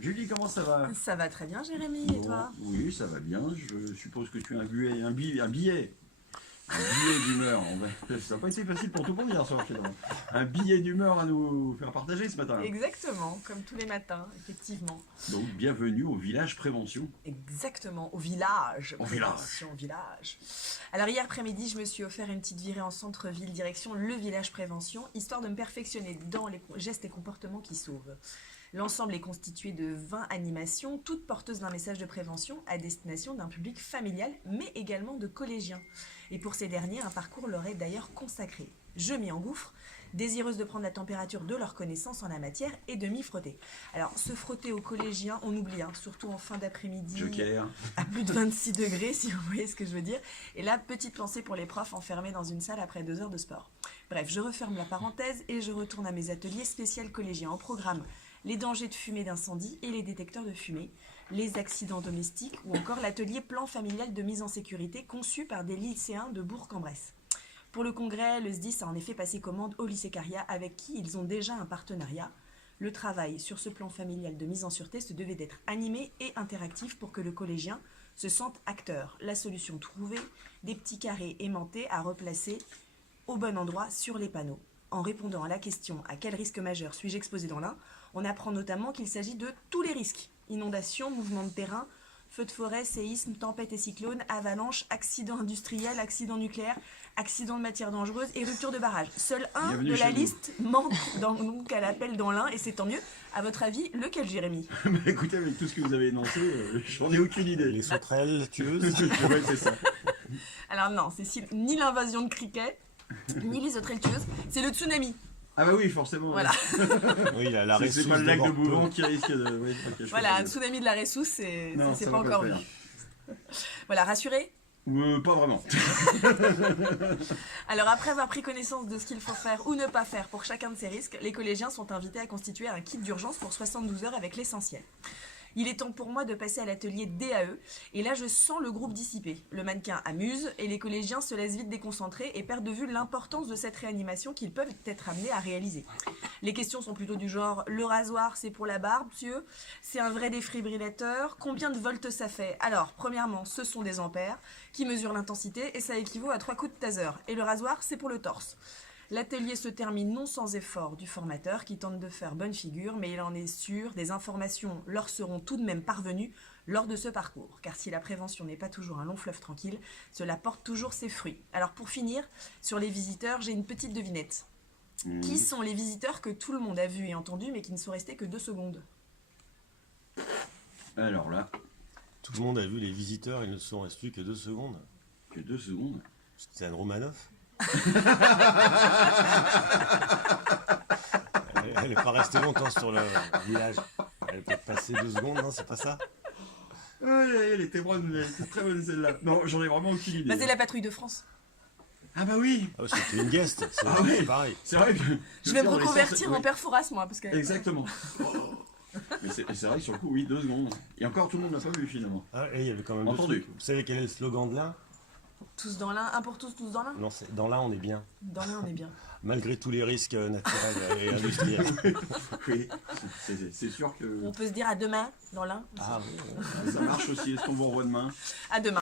Julie, comment ça va? Ça va très bien, Jérémy, et Bon, toi? oui, ça va bien. Je suppose que tu as un billet d'humeur. Ça n'a pas été facile pour tout le monde hier soir, finalement. Un billet d'humeur à nous faire partager ce matin. Exactement, comme tous les matins, effectivement. Donc, bienvenue au village prévention. Exactement, au village. Au village. Prévention, village. Alors hier après-midi, je me suis offert une petite virée en centre-ville, direction le village prévention, histoire de me perfectionner dans les gestes et comportements qui sauvent. L'ensemble est constitué de 20 animations, toutes porteuses d'un message de prévention à destination d'un public familial, mais également de collégiens. Et pour ces derniers, un parcours leur est d'ailleurs consacré. Je m'y engouffre, désireuse de prendre la température de leurs connaissances en la matière et de m'y frotter. Alors, se frotter aux collégiens, on oublie, surtout en fin d'après-midi, Joker. à plus de 26 degrés, si vous voyez ce que je veux dire. Et là, petite pensée pour les profs enfermés dans une salle après 2 heures de sport. Bref, je referme la parenthèse et je retourne à mes ateliers spécial collégiens. Au programme, les dangers de fumée d'incendie et les détecteurs de fumée, les accidents domestiques ou encore l'atelier plan familial de mise en sécurité conçu par des lycéens de Bourg-en-Bresse. Pour le congrès, le SDIS a en effet passé commande au lycée Caria avec qui ils ont déjà un partenariat. Le travail sur ce plan familial de mise en sûreté se devait d'être animé et interactif pour que le collégien se sente acteur. La solution trouvée, des petits carrés aimantés à replacer au bon endroit sur les panneaux. En répondant à la question « À quel risque majeur suis-je exposé dans l'Ain ?», on apprend notamment qu'il s'agit de tous les risques. Inondations, mouvements de terrain, feux de forêt, séismes, tempêtes et cyclones, avalanches, accidents industriels, accidents nucléaires, accidents de matières dangereuses et rupture de barrages. Seul un Bienvenue de chez la nous. liste manque donc à l'appel dans l'Ain et c'est tant mieux. À votre avis, lequel, Jérémy? Mais écoutez, avec tout ce que vous avez énoncé, j'en ai aucune idée. Les sauterelles tueuses. Ouais, c'est ça. Alors non, c'est ni l'invasion de criquets, ni les autres tueuses, c'est le tsunami. Ah bah oui, forcément. Voilà. Oui, la C'est ressource pas le lac de Bordeaux. Bouvant qui risque de... Ouais, ok, je Voilà, un comprends. tsunami de la Ressousse, c'est Non, c'est ça pas va encore le vu. faire. Voilà, rassuré? Pas vraiment. Alors après avoir pris connaissance de ce qu'il faut faire ou ne pas faire pour chacun de ces risques, les collégiens sont invités à constituer un kit d'urgence pour 72 heures avec l'essentiel. Il est temps pour moi de passer à l'atelier DAE, et là je sens le groupe dissipé. Le mannequin amuse, et les collégiens se laissent vite déconcentrer et perdent de vue l'importance de cette réanimation qu'ils peuvent être amenés à réaliser. Les questions sont plutôt du genre, le rasoir c'est pour la barbe, monsieur? C'est un vrai défibrillateur? Combien de volts ça fait? Alors, premièrement, ce sont des ampères qui mesurent l'intensité, et ça équivaut à 3 coups de taser. Et le rasoir, c'est pour le torse. L'atelier se termine non sans effort du formateur qui tente de faire bonne figure, mais il en est sûr, des informations leur seront tout de même parvenues lors de ce parcours. Car si la prévention n'est pas toujours un long fleuve tranquille, cela porte toujours ses fruits. Alors pour finir, sur les visiteurs, j'ai une petite devinette. Qui sont les visiteurs que tout le monde a vus et entendus, mais qui ne sont restés que 2 secondes? Alors là, Tout le monde a vu les visiteurs, ils ne sont restés que 2 secondes. que 2 secondes. C'est Anne Romanoff. Elle n'est pas restée longtemps sur le village. Elle peut passer 2 secondes, non, c'est pas ça? Elle était bonne, elle était très bonne celle-là. Non, j'en ai vraiment aucune idée. Bah, c'est la patrouille de France. Ah bah oui. Ah, c'était une guest, c'est Ah ouais. pareil. C'est vrai que... Je vais me dans les reconvertir sens- en oui, père Fouras, moi, parce que... Exactement. Mais c'est vrai que sur le coup, oui, 2 secondes. Et encore, tout le monde n'a pas vu finalement. Ah, et il y avait quand même deux Entendu. trucs. Vous savez quel est le slogan de l'Ain? Tous dans l'un, un pour tous, tous dans l'un. Non, c'est dans l'Ain on est bien. Dans l'un, on est bien. Malgré tous les risques naturels et industriels. Oui, c'est sûr que On peut se dire à demain, dans l'un. Ah oui. ça marche aussi. Est-ce qu'on vous revoit demain? À demain.